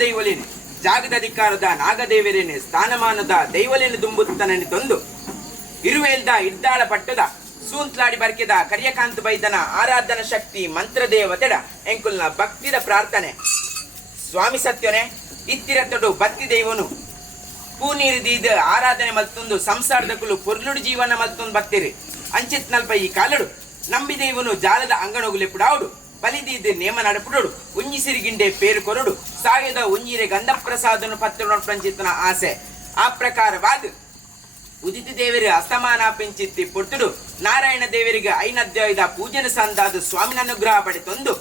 ದೈವಲೇನೆ ಜಾಗದ ಅಧಿಕಾರದ ನಾಗದೇವರೇನೆ ಸ್ಥಾನಮಾನದ ದೈವಲೇನೆ ದುಂಬುತ್ತನನಿ ತಂದು ಇರುವೆಲ್ದ ಇದ್ದಾಳ ಪಟ್ಟದ ಸೂಂತ್ಲಾಡಿ ಬರ್ಕೆದ ಕರಿಯಕಾಂತ ಬೈದನ ಆರಾಧನ ಶಕ್ತಿ ಮಂತ್ರ ದೇವತೆಡ ಎಂಕುಲ್ನ ಭಕ್ತಿದ ಪ್ರಾರ್ಥನೆ ಸ್ವಾಮಿ ಸತ್ಯನೆ ಇತ್ತಿರತಡು ಬತ್ತಿ ದೈವನು ಪೂನೀರಿದ ಆರಾಧನೆ ಮಲ್ತೊಂದು ಸಂಸಾರದಕ್ಕೂ ಪೊರ್ಲುಡು ಜೀವನ ಮಲ್ತೊಂದು ಬತ್ತಿರಿ ಅಂಚಿತ್ ನಲ್ಪ ಈ ಕಾಲಡು ನಂಬಿದೇವನು ಜಾಲದ ಅಂಗಣಗುಲೆ ಪುಡಾವುಡು ಬಲಿದೀದ ನೇಮ ನಡಪುಡೋಡು ಉಂಜಿ ಸಿರಿಗಿಂಡೆ ಪೇರು ಕೊರಡು ಸಾಯದ ಉಂಜಿರೆ ಗಂಧ ಪ್ರಸಾದನು ಪತ್ರ ಪ್ರಂಚಿತನ ಆಸೆ ಆ ಪ್ರಕಾರವಾದ ಉದಿತ ದೇವರ ಅಸ್ತಮಾನ ಪೆಂಚಿತ್ತಿ ಪುಟ್ಟುಡು ನಾರಾಯಣ ದೇವರಿಗೆ ಐನಧ್ಯಾಯದ ಪೂಜನ ಸಂದಾದ ಸ್ವಾಮಿನ ಅನುಗ್ರಹ ಪಡೆತೊಂದು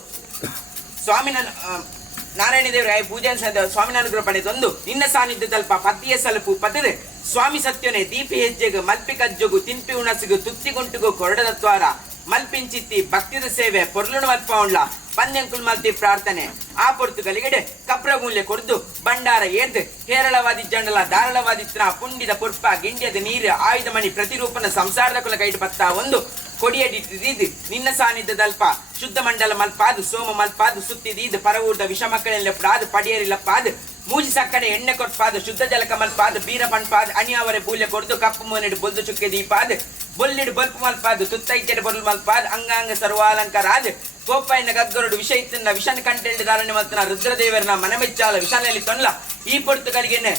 ನಾರಾಯಣ ದೇವರ ಪೂಜನ ಸಂದ ಸ್ವಾಮಿನ ಅನುಗ್ರಹ ಪಡೆತೊಂದು ನಿನ್ನ ಸಾನ್ನಿಧ್ಯದಲ್ಪ ಪತಿಯ ಸಲಪು ಪದರೆ ಸ್ವಾಮಿ ಸತ್ಯನೆ ದೀಪಿ ಹೆಜ್ಜೆಗು ಮಲ್ಪಿ ಕಜ್ಜಗು ತಿಂಪಿ ಉಣಸಿಗು ತುತ್ತಿಗುಂಟುಗು ಕೊರಡದ ದ್ವಾರ ಮಲ್ಪಿಂಚಿತ್ತಿ ಭಕ್ತಿದ ಸೇವೆ ಪೊರ್ಲುಣ ಮಲ್ಪ ಉಂಡ್ಲ ಪಂದ್ಯಂಕುಲ್ ಮಲ್ತಿ ಪ್ರಾರ್ಥನೆ ಆ ಪೊರ್ತುಗಲಿಗಡೆ ಕಪ್ರಗೂಲ್ಯ ಕೊಡ್ದು ಬಂಡಾರ ಏರ್ದು ಹೇರಳವಾದಿ ಜಂಡಲ ಧಾರಳವಾದಿತ್ರ ಪುಂಡಿದ ಪುರ್ಪ ಗಿಂಡ್ಯದ ನೀರು ಆಯುಧ ಮಣಿ ಪ್ರತಿರೂಪನ ಸಂಸಾರದ ಕುಲ ಕೈಟ್ ಬತ್ತಾ ಒಂದು ಕೊಡಿಯಡಿಟ್ಟಿದ್ದು ನಿನ್ನ ಸಾನ್ನಿಧ್ಯದಲ್ಪ ಶುದ್ಧ ಮಂಡಲ ಮಲ್ಪಾದು ಸೋಮ ಮಲ್ಪಾದು ಸುತ್ತಿದೀದು ಪರವೂರ್ದ ವಿಷ ಮಕ್ಕಳೆಲ್ಲ ಪ್ರಾದು ಪಡಿಯರಿಲ್ಲಪ್ಪಾದು ಮೂಜಿ ಸಕ್ಕನೆ ಎಣ್ಣೆ ಕೊಟ್ಪಾದ ಶುದ್ಧ ಜಲಕ ಮಲ್ಪಾದ ಬೀರ ಪಣ್ಪಾದ ಅಣಿಯವರೆ ಬೂಲ್ಯ ಕೊಡ್ದು ಕಪ್ಪು ಮೂನೆಡು ಬೊಲ್ದು ಚುಕ್ಕೆ ದೀಪಾದ ಬೊಲ್ಲಿಡು ಬಲ್ಪು ಮಲ್ಪಾದು ತುತ್ತೈಕೆಡೆ ಬೊಲ್ ಮಲ್ಪಾದ ಅಂಗಾಂಗ ಸರ್ವಾಲಂಕಾರಾದ ಕೋಪಾಯಿನ ಗದ್ದೊರಡು ವಿಷ ಇತ್ತನ್ನ ವಿಷನ ಕಂಟೆಂಡ್ ಧಾರಣೆ ಮಲ್ತನ ರುದ್ರದೇವರನ ಮನಮೆಚ್ಚಾಲ ವಿಷನಲ್ಲಿ ತೊಂಡ್ಲ ಈ ಪೊರ್ತುಗಳಿಗೆನೆ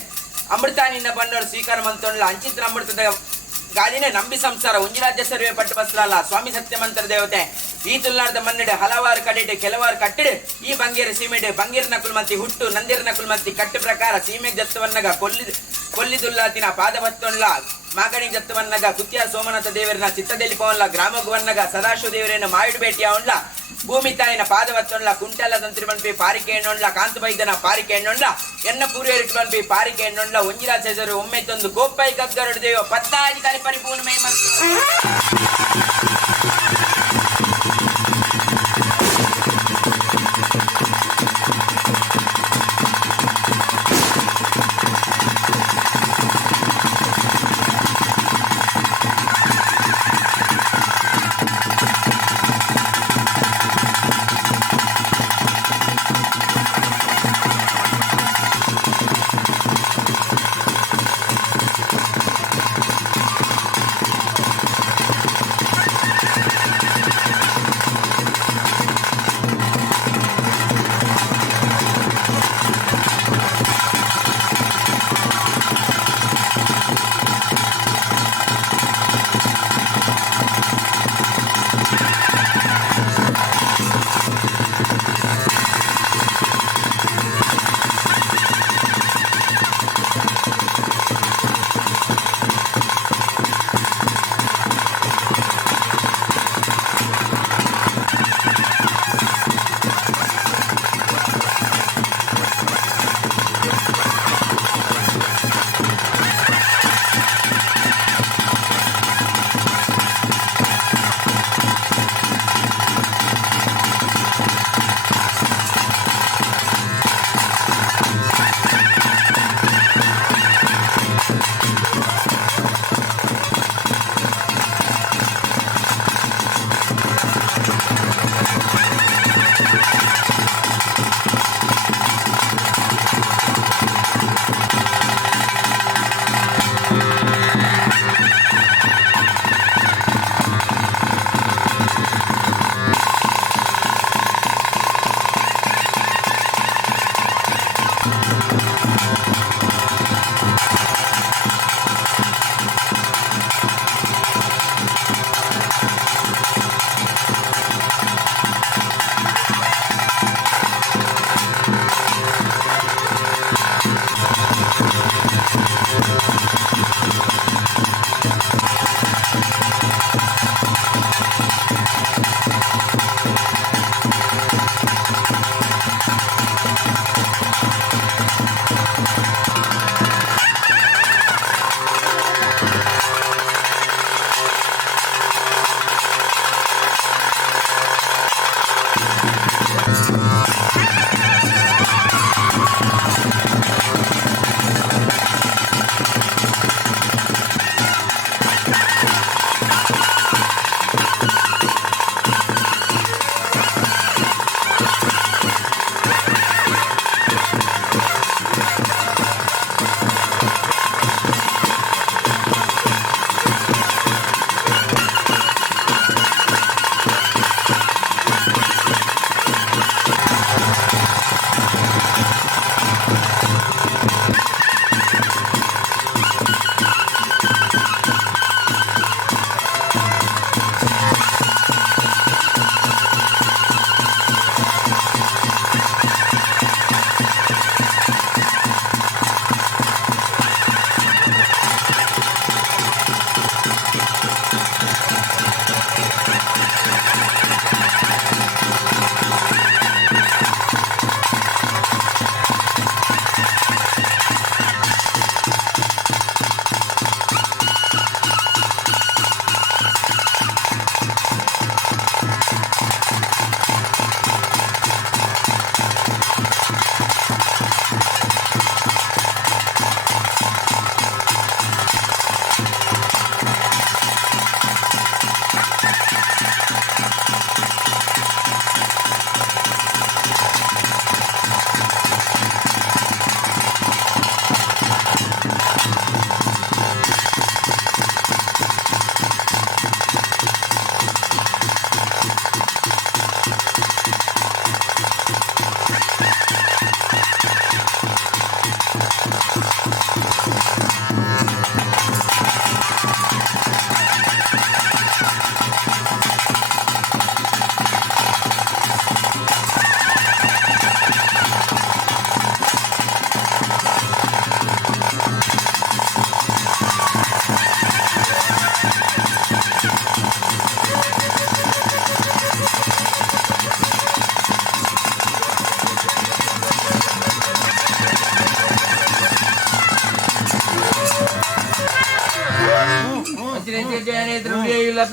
ಅಮೃತಾನಿಂದ ಬಂಡವರು ಸ್ವೀಕಾರ ಮಂತೊಂಡ್ಲ ಅಂಚಿತ್ರ ಅಮೃತದ ಗಾದಿನೇ ನಂಬಿ ಸಂಸಾರ ಒಂಜಿರಾಜ್ಯ ಸರ್ವೆ ಪಟ್ಟು ಬಸ್ಲಲ್ಲ ಸ್ವಾಮಿ ಸತ್ಯಮಂತ್ರ ದೇವತೆ ಈ ತುಲ್ನಾರ್ದ ಮನ್ನೆಡೆ ಹಲವಾರು ಕಡೆಡೆ ಕೆಲವಾರು ಕಟ್ಟಿಡೆ ಈ ಬಂಗೇರ ಸೀಮೆಡೆ ಬಂಗೇರ ನಕುಲ್ ಮತ್ತಿ ಹುಟ್ಟು ನಂದಿರ ನಕುಲ್ ಮತ್ತಿ ಕಟ್ಟು ಪ್ರಕಾರ ಸೀಮೆಗೆ ಜತ್ತವನ್ನಗ ಕೊಲ್ಲಿದುಲ್ಲಾತಿನ ಪಾದವತ್ತೊಂಡ್ಲ ಮಾಗಣಿ ಜತ್ತವನ್ನಗ ಕುತ್ಯ ಸೋಮನಾಥ ದೇವರನ ಚಿತ್ತದಲ್ಲಿ ಪವನ್ಲ ಗ್ರಾಮಗುವನ್ನಗ ಸದಾಶಿವ ದೇವರನ್ನ ಮಾಯಿಡು ಭೇಟಿಯ ಉಂಡ್ಲ ಭೂಮಿ ತಾಯಿನ ಪಾದವತ್ತೊಂಡ್ಲ ಕುಂಟಲ ತಂತ್ರಿ ಬನ್ಪಿ ಪಾರಿಕೆ ಎಣ್ಣೊಂಡ್ಲ ಕಾಂತಬೈದನ ಪಾರಿಕೆ ಎಣ್ಣೊಂಡ್ಲ ಎನ್ನ ಪೂರ್ವರಿಟ್ಟು ಬನ್ಪಿ ಪಾರಿಕೆ ಎಣ್ಣೊಂಡ್ಲ ಒಂಜಿರಾಜ ಹೆಸರು ಒಮ್ಮೆ ತಂದು ಕೋಪ್ಪೈ ಗದ್ದರಡು ದೇವ ಪತ್ತಾಜಿ ಕಲಿ ಪರಿಪೂರ್ಣ ಮೈ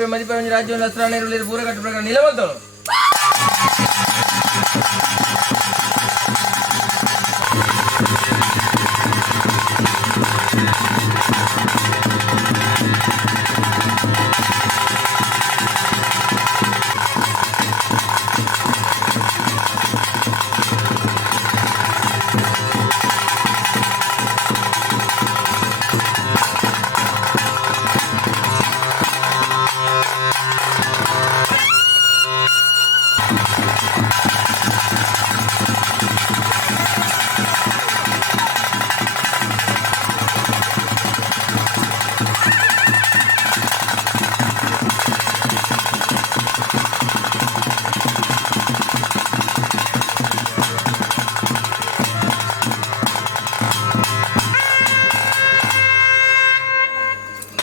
మదిపరంజ రాజ్యం నస్రాన్ని పూరకట్టు ప్రకారం నిలబడతాను